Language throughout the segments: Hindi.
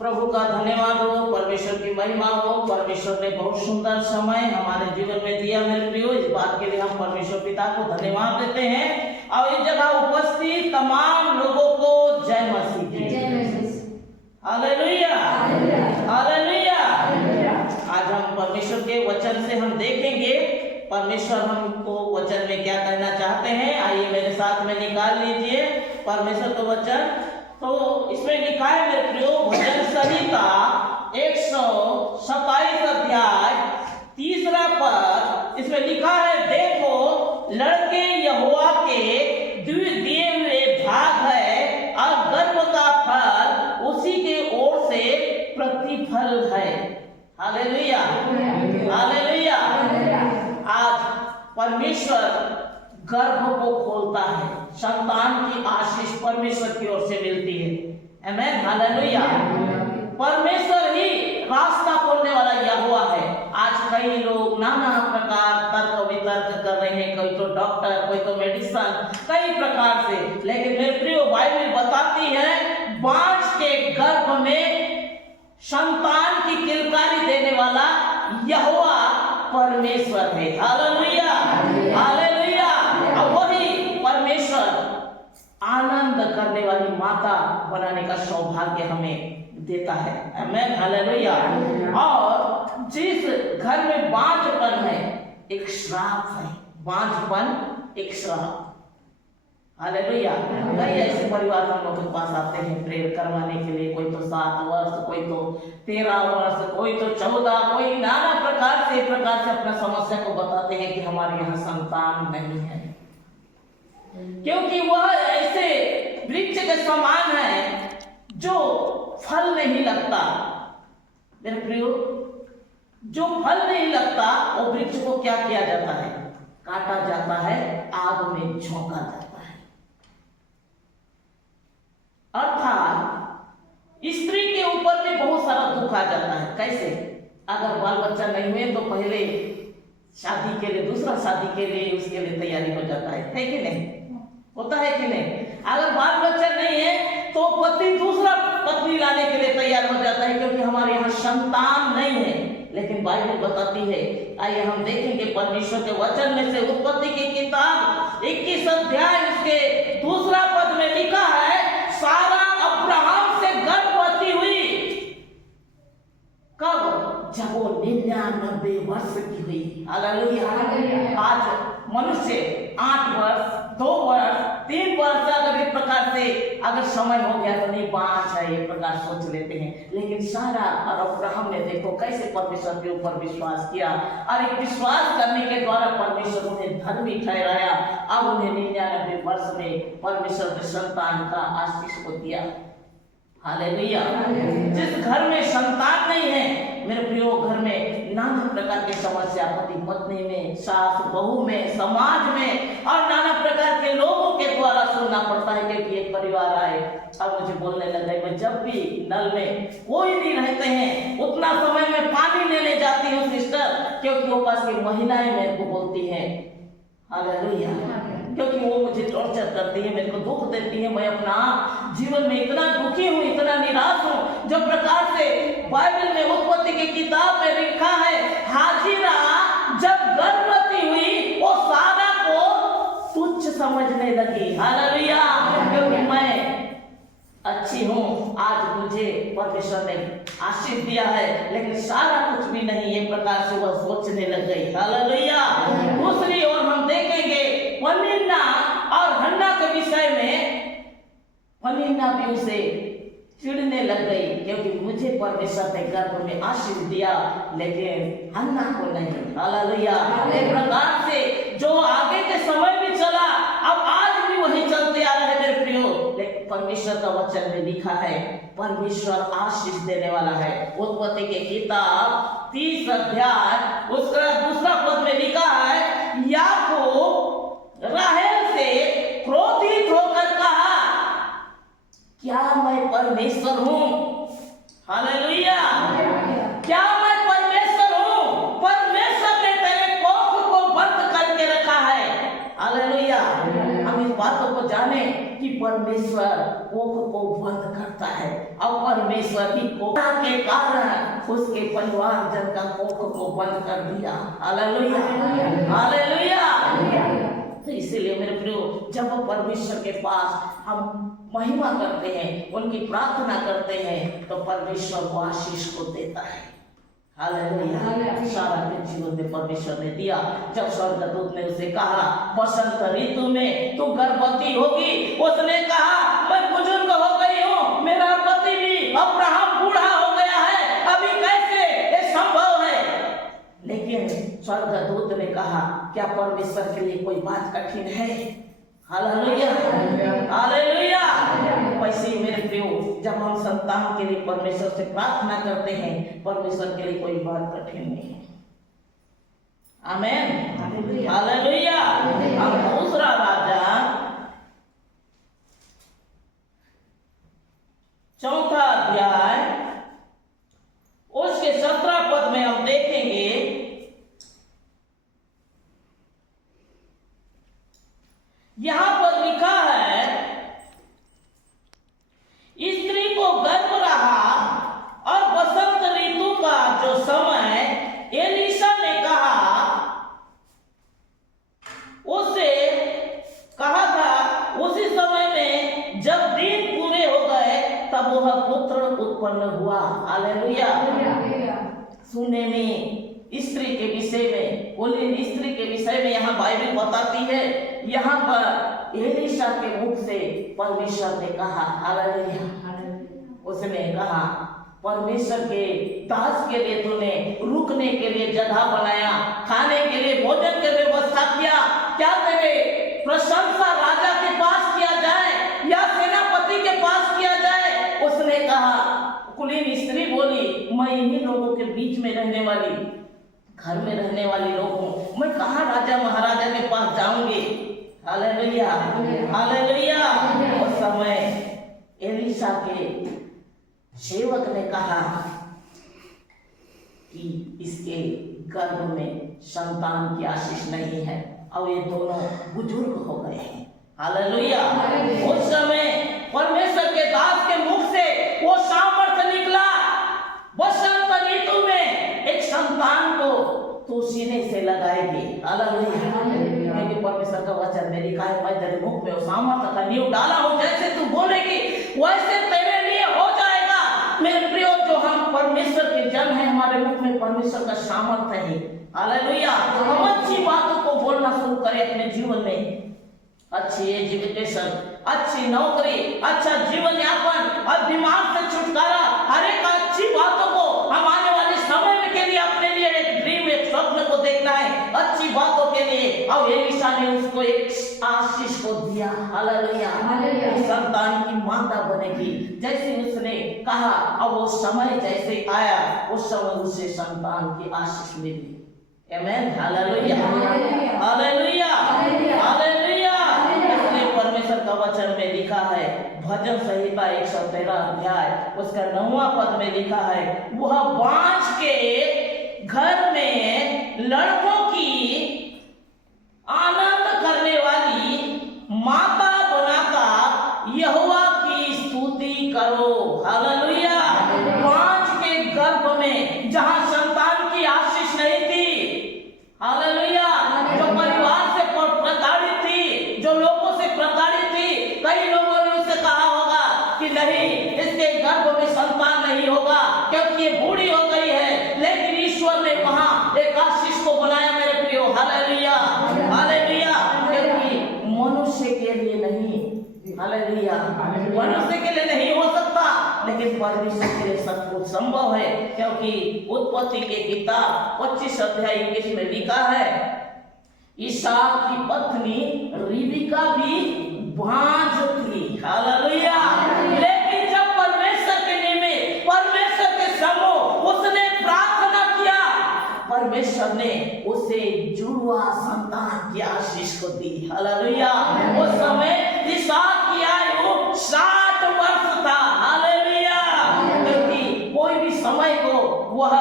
प्रभु का धन्यवाद हो, परमेश्वर की महिमा हो। परमेश्वर ने बहुत सुंदर समय हमारे जीवन में दिया मेरे प्रियो। इस बात के लिए हम परमेश्वर पिता को धन्यवाद देते हैं और इस जगह उपस्थित तमाम लोगों को जय मसीह की। Hallelujah, hallelujah. आज हम परमेश्वर के वचन से हम देखेंगे परमेश्वर हमको वचन में क्या कहना चाहते हैं। आइए मेरे साथ में निकाल लीजिए परमेश्वर का वचन। तो इसमें लिखा है मेरे प्रियो, भजन संहिता 127 अध्याय 3 पद। इसमें लिखा है, देखो लड़के यहोवा के दिए हुए भाग है और गर्भ का फल उसी के ओर से प्रतिफल है। Hallelujah, hallelujah. आज परमेश्वर गर्भ को खोलता है, संतान की आशीष परमेश्वर की ओर से मिलती है। आमेन, हालेलुया। परमेश्वर ही रास्ता खोलने वाला यहोवा है। आज कई लोग नाना प्रकार तर्क वितर्क कर रहे हैं, कोई तो डॉक्टर, कोई तो मेडिसिन, कई प्रकार से। लेकिन मेरे प्रियो, बाइबल बताती है बांझ के गर्भ में संतान की किलकारी देने वाला यहोवा परमेश्वर है। Hallelujah, hallelujah. अब वही परमेश्वर आनंद करने वाली माता बनाने का सौभाग्य हमें देता है। आमेन, हालेलुया। और जिस घर में बांझपन है एक श्राप है, बांझपन एक श्राप। हालेलुया। कई ऐसे परिवार हम लोग के पास आते हैं प्रेयर करवाने के लिए। कोई तो 7 वर्ष, कोई तो 13 वर्ष, कोई तो 14, कोई नाना प्रकार से अपना समस्या को बताते हैं कि हमारे यहाँ संतान नहीं है, क्योंकि वह ऐसे वृक्ष के समान है जो फल नहीं लगता। मेरे प्रियो, जो फल नहीं लगता वो वृक्ष को क्या किया जाता है? काटा जाता है, आग में झोंका जाता है। अर्थात स्त्री के ऊपर में बहुत सारा दुख आ जाता है। कैसे? अगर बाल बच्चा नहीं हुए तो पहले शादी के लिए, दूसरा शादी के लिए उसके लिए तैयारी हो जाता है कि नहीं? होता है कि नहीं? अगर बाल बच्चा नहीं है तो पति दूसरा पत्नी लाने के लिए तैयार हो जाता है, क्योंकि हमारे यहाँ संतान नहीं है। लेकिन बाइबल बताती है, आइए हम देखेंगे परमेश्वर के वचन में से उत्पत्ति की किताब 21 अध्याय उसके 2 पद में लिखा है, सारा अब्राहम से गर्भवती हुई। कब? जब वो 99 वर्ष की हुई। हालेलुया। आज मनुष्य 8 वर्ष, 2 वर्ष, 3 वर्ष अगर एक प्रकार से अगर समय हो गया तो नहीं, बाँझ है, ये प्रकार सोच लेते हैं। लेकिन सारा और अब्राहम ने देखो कैसे परमेश्वर के ऊपर विश्वास किया, और एक विश्वास करने के द्वारा परमेश्वर उन्हें धर्मी ठहराया। अब उन्हें 99 वर्ष में परमेश्वर ने संतान का आशीष को दिया। हालेलुया। जिस घर में संतान नहीं है मेरे प्रियो, घर में नाना प्रकार की समस्या, पति पत्नी में, सास बहू में, समाज में और नाना प्रकार के लोगों के द्वारा सुनना पड़ता है। क्योंकि एक परिवार आए, अब मुझे बोलने लगे, मैं जब भी नल में कोई नहीं रहते हैं उतना समय में पानी लेने जाती हूँ सिस्टर, क्योंकि वो पास की महिलाएं मेरे को बोलती हैं। हालेलुया। क्योंकि वो मुझे टॉर्चर करती है, मेरे को दुख देती है। मैं अपना जीवन में इतना दुखी हूँ, इतना निराश हूँ। जो प्रकार से बाइबल में उत्पत्ति की किताब में लिखा है, हाजिरा जब गर्भवती हुई वो सारा को तुच्छ समझने लगी। हालेलुया। क्योंकि मैं अच्छी हूँ, आज मुझे परमेश्वर ने आशीष दिया है, लेकिन सारा कुछ भी नहीं, ये प्रकार से वह सोचने लग गई। हालेलुया। दूसरी ओर हम देखेंगे पनिन्ना और हन्ना के विषय में। पनिन्ना भी उसे चिढ़ने लग गई, क्योंकि मुझे परमेश्वर ने गर्भ में आशीष दिया लेकिन हन्ना को नहीं। हालेलुया। एक प्रकार से जो आगे के समय में चला, अब आज भी वही चलते आ रहे हैं मेरे प्रियो। लेकिन परमेश्वर का वचन में लिखा है परमेश्वर आशीष देने वाला है। उत्पत्ति की किताब 30 अध्याय उसका 2 पद में लिखा है, याकूब राहेल से क्रोधित होकर कहा, क्या मैं परमेश्वर हूँ? हालेलुया। क्या मैं परमेश्वर हूँ? परमेश्वर ने तेरे कोख को बंद करके रखा है। हालेलुया। हम इस बातों को जाने कि परमेश्वर कोख को बंद करता है और परमेश्वर भी कोख के कारण उसके परिवार जन का कोख को बंद कर दिया। Hallelujah, hallelujah. तो इसीलिए मेरे प्रियो, जब परमेश्वर के पास हम महिमा करते हैं, उनकी प्रार्थना करते हैं, तो परमेश्वर को आशीष को देता है। हालेलुया। सारा के जीवन में परमेश्वर ने दिया। जब स्वर्गदूत ने उसे कहा बसंत ऋतु में तू गर्भवती होगी, उसने कहा मैं बुजुर्ग हो गई हूँ, मेरा पति भी अब्राहम बूढ़ा हो गया है, अभी कैसे ये संभव है? लेकिन स्वर्गदूत ने कहा क्या परमेश्वर के लिए कोई बात कठिन है? Hallelujah, hallelujah. वैसे ही मेरे प्रियो, जब हम संतान के लिए परमेश्वर से प्रार्थना करते हैं, परमेश्वर के लिए कोई बात कठिन नहीं है। आमेन, हालेलुया। अब दूसरा राजा 4 अध्याय उसके 17 पद में हम देखेंगे, यहां पर लिखा है स्त्री को गर्भ रहा और बसंत ऋतु का जो समय एलीशा ने कहा उसे कहा था, उसी समय में जब दिन पूरे हो गए तब वह पुत्र उत्पन्न हुआ। हालेलुया। सुनने में स्त्री के विषय में, बोले स्त्री के विषय में यहाँ बाइबल बताती है, यहाँ पर एलीशा के मुख से परमेश्वर ने कहा। हालेलुया। उसने कहा परमेश्वर के दास के लिए तूने रुकने के लिए जगह बनाया, खाने के लिए भोजन की व्यवस्था किया, क्या तेरे प्रशंसा राजा के पास किया जाए या सेनापति के पास किया जाए? उसने कहा, कुलीन स्त्री बोली मैं इन्हीं लोगों के बीच में रहने वाली, घर में रहने वाली लोग हूँ, मैं कहाँ राजा महाराजा के पास जाऊंगी? Hallelujah, hallelujah. उस समय एलीशा के सेवक ने कहा कि इसके गर्भ में संतान की आशीष नहीं है और ये दोनों बुजुर्ग हो गए हैं। हालेलुया। उस समय परमेश्वर के दास के मुख से वो सामर्थ्य निकला, बसंत ऋतु में एक संतान को तू सीने से लगाएगी। हालेलुया। क्योंकि परमेश्वर का वचन में लिखा है, मैं तेरे मुख में सामर्थ्य का नींव डाला हूं, जैसे तू बोलेगी वैसे तेरे लिए हो जाएगा। मेरे प्रियो, जो हम परमेश्वर के जन हैं, हमारे मुख में परमेश्वर का सामर्थ्य है। हालेलुया। हम अच्छी बातों को बोलना शुरू करें अपने जीवन में, अच्छी एजुकेशन, अच्छी नौकरी, अच्छा जीवन यापन और बीमार से छुटकारा, हर एक अच्छी बातों को हम आने वाले समय के लिए अपने लिए एक ड्रीम, एक स्वप्न को देखना है अच्छी बातों के लिए। और एलीशा ने उसको एक आशीष को दिया। हालेलुया। संतान की माता बनेगी, जैसे उसने कहा। अब वो समय जैसे आया, उस समय उसे संतान की आशीष मिली। आमेन, हालेलुया, हालेलुया, हालेलुया। इसलिए परमेश्वर का वचन में लिखा है, भजन संहिता 113 अध्याय उसका 9वां पद में लिखा है, वह बांझ के घर में लड़कों की आनंद करने वाली माता बनाकर यहोवा की स्तुति करो। हालेलुया। बांझ के गर्भ में जहां संतान की आशीष नहीं थी, हालेलुया, जो परिवार से प्रताड़ित थी, जो लोगों से प्रताड़ित थी, कई लोगों ने उसे कहा होगा कि नहीं, इसके गर्भ में संतान नहीं होगा क्योंकि ये बूढ़ी हो गई है, लेकिन ईश्वर ने वहां एक आशीष को बनाया। मेरे प्रियो, हालेलुया, हालेलुया। क्योंकि मनुष्य के लिए नहीं, हालेलुया, मनुष्य के लिए नहीं हो सकता, लेकिन परमेश्वर के लिए सब कुछ संभव है। क्योंकि उत्पत्ति के किताब 25 अध्याय 21 में लिखा है, इसहाक की पत्नी रिबका भी बांझ थी। हालेलुया। लेकिन जब परमेश्वर के निमित्त, परमेश्वर के सम्मुख उसने प्रार्थना किया, परमेश्वर ने उसे जुड़वा संतान की आशीष को दी। हालेलुया। उस समय इसहाक की आयु 60 वर्ष था। हालेलुया। क्योंकि कोई भी समय को वह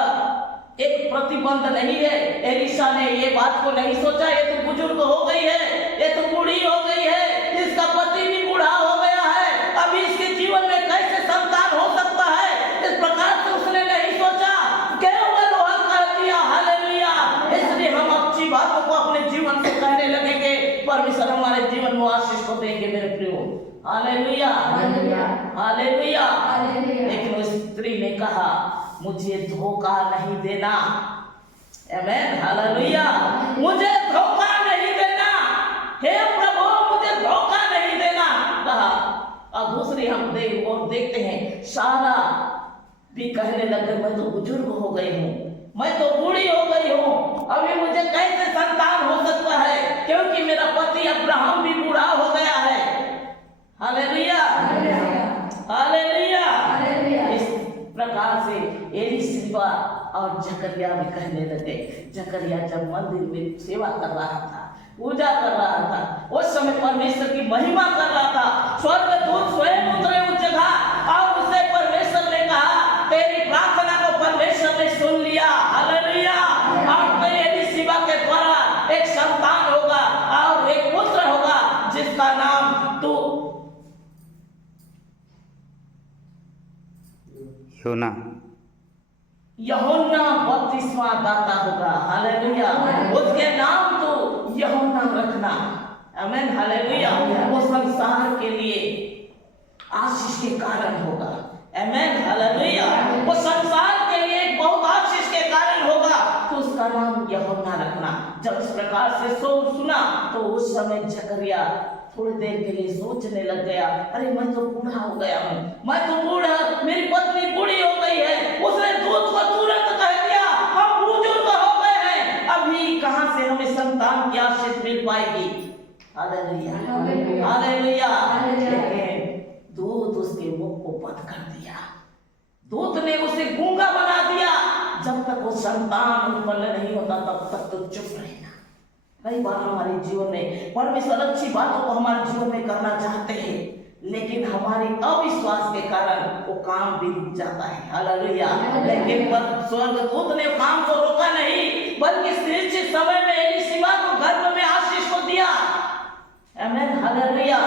एक प्रतिबंध नहीं है। एलीशा ने ये बात को नहीं सोचा ये तो बुजुर्ग हो गई है, ये तो बूढ़ी हो गई है, इसका पति भी बूढ़ा हो हालेलुया। लेकिन उस स्त्री ने कहा मुझे धोखा नहीं देना, आमीन, हालेलुया, मुझे धोखा नहीं देना, हे प्रभु मुझे धोखा नहीं देना कहा। और दूसरी हम देखते हैं सारा भी कहने लगे मैं तो बुजुर्ग हो गई हूँ, मैं तो बूढ़ी हो गई हूँ, अभी मुझे कैसे संतान हो सकता है, क्योंकि मेरा पति अब्राहम भी बूढ़ा हो गया है। Hallelujah, hallelujah. इस प्रकार से एलीशिबा और जकरिया भी कहने लगे। जकरिया जब मंदिर में सेवा कर रहा था, पूजा कर रहा था, उस समय परमेश्वर की महिमा कर रहा था, स्वर्गदूत स्वयं उतरे उस जगह और उससे परमेश्वर ने कहा तेरी प्रार्थना को परमेश्वर ने सुन लिया। हालेलुया। और तेरे एलीशिबा के द्वारा एक संतान होगा और एक पुत्र होगा जिसका नाम तू यूहन्ना बपतिस्मा दाता होगा। हालेलुया। उसके नाम तो यूहन्ना रखना, आमीन, हालेलुया। वो संसार के लिए आशीष के कारण होगा, आमीन, हालेलुया। वो संसार के लिए बहुत आशीष के कारण होगा, तो उसका नाम यूहन्ना रखना। जब इस प्रकार से सुना तो उस समय जकरिया थोड़ी देर के लिए सोचने लग गया, अरे मैं तो बूढ़ा हो गया हूँ, मैं तो बूढ़ा, मेरी पत्नी बूढ़ी हो गई है। उसने दूत को तुरंत कह दिया हम बुजुर्ग हो गए हैं, अभी कहाँ से हमें संतान की आशीष मिल पाएगी। Hallelujah, hallelujah. लेकिन दूत उसके मुख को बंद कर दिया, दूत ने उसे गूंगा बना दिया। जब तक वो संतान उत्पन्न नहीं होता तब तक तो चुप रहना। कई बार हमारे जीवन में परमेश्वर अच्छी बातों को हमारे जीवन में करना चाहते हैं, लेकिन हमारे अविश्वास के कारण वो काम भी रुक जाता है। हालेलुया। लेकिन स्वर्गदूत ने काम को रोका नहीं, बल्कि निश्चित समय में एलीशिबा को गर्भ में आशीष को दिया, आमीन, हालेलुया।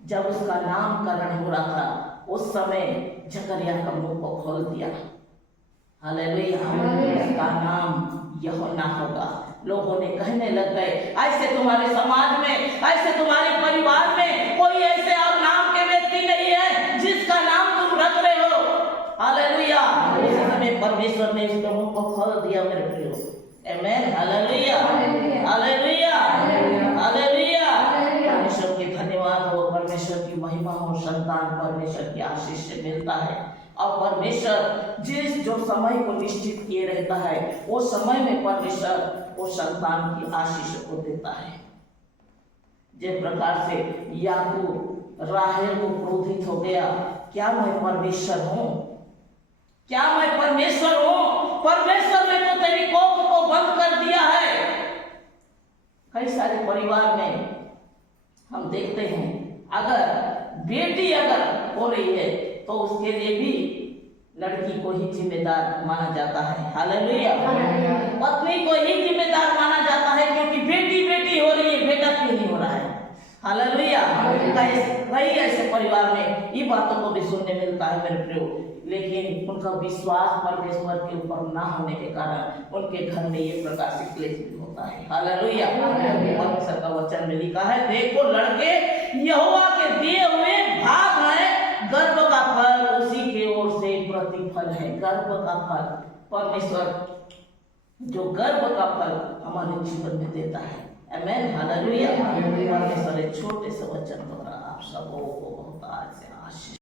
जब उसका नामकरण हो रहा था उस समय जकरिया का मुंह को खोल दिया। हालेलुया। उसका नाम यूहन्ना होगा। लोगों ने कहने लग गए ऐसे तुम्हारे समाज में, ऐसे तुम्हारे परिवार में कोई ऐसे और नाम के व्यक्ति नहीं है जिसका नाम तुम रख रहे हो। हालेलुया। उस समय परमेश्वर ने उसके मुंह को खोल दिया मेरे प्रियो, आमीन, हालेलुया, हालेलुया, हालेलुया। परमेश्वर की धन्यवाद हो, परमेश्वर की महिमा हो। संतान परमेश्वर की आशीष से मिलता है और परमेश्वर जिस जो समय को निश्चित किए रहता है वो समय में परमेश्वर वो संतान की आशीष को देता है। जिस प्रकार से याकूब राहेल को क्रोधित हो गया, क्या मैं परमेश्वर हूँ, क्या मैं परमेश्वर हूँ, परमेश्वर ने तो तेरी कोप को बंद कर दिया है। कई सारे परिवार में हम देखते हैं अगर बेटी अगर हो रही है तो उसके लिए भी लड़की को ही जिम्मेदार माना जाता है। हालेलुया। पत्नी को ही जिम्मेदार माना जाता है, क्योंकि बेटी बेटी हो रही है, बेटा क्यों नहीं हो रहा है। हालेलुया। कई ऐसे परिवार में ये बातों को भी सुनने मिलता है मेरे प्रियो, लेकिन उनका विश्वास परमेश्वर के ऊपर ना होने के कारण उनके घर में ये प्रकार से क्लेश भी होता है। हालेलुया। परमेश्वर का वचन में लिखा है, देखो लड़के यहोवा के दिए हुए भाग हैं, गर्भ का फल उसी के ओर से प्रतिफल है। गर्भ का फल परमेश्वर जो गर्भ का फल हमारे जीवन में देता है, आमीन, हालेलुया। परमेश्वर छोटे से वचन द्वारा आप सबको बहुत आज से आशीष